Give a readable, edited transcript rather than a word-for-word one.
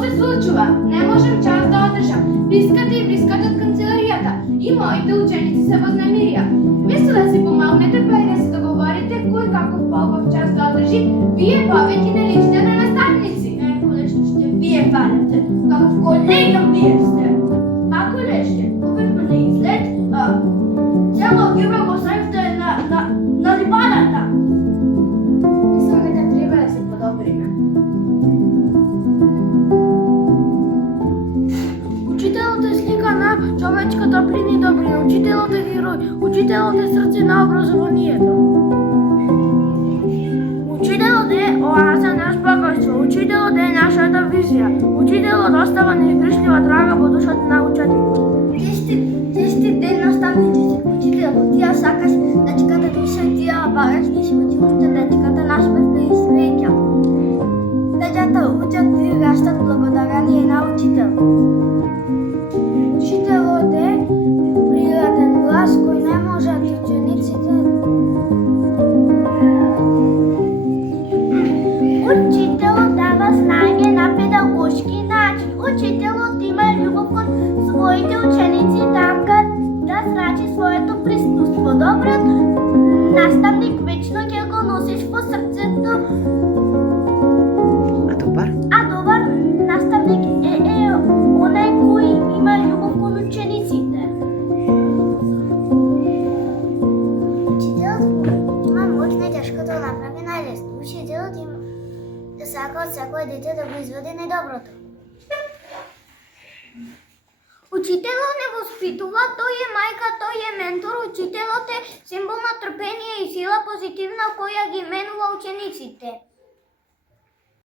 се случува? Не можам час да одржам. Вискате и вискате од канцеларијата. И моите ученици се вознемирија. Место да си помогнете па и да се договорите кој каков поубав час да одржи, вие повеќе не личите на наставници. Колеште, ще вие фанете, каков колега вие сте. А колеште, купихме на излет, цяло гибе го срефте на рибарата. Мислам дека треба да се подобриме. Учителот е слика на човечката плини добрина, учителот е герој, учителот е срце на образованието. Учителот е оаза на спокојство, учителот е нашата визија, учителот остава неизбришлива трага во душата на ученикот. Честит ден наставниците, учителот, тија сакаш да чекате душа и тија багаш ни си училите да чекате нашпевка и свеќа. Деќата учат и растат благодарение на учителот. Учителот е пријатен глас кој не можат учениците. Учителот дава знаење на педагошки начин. Учителот има љубов кон своите ученици така да зрачи своето присуство. Добриот наставник вечно ќе го носиш во срцето. А добар наставник е онај кој има љубов кон учениците. Учителот има моќ најтешко да направи најлесно. Учителот има да сака од секој дете да го изведе најдоброто. Учителот не воспитува, тој е мајка, тој е ментор. Учителот е символ на трпение и сила позитивна која ги менува учениците.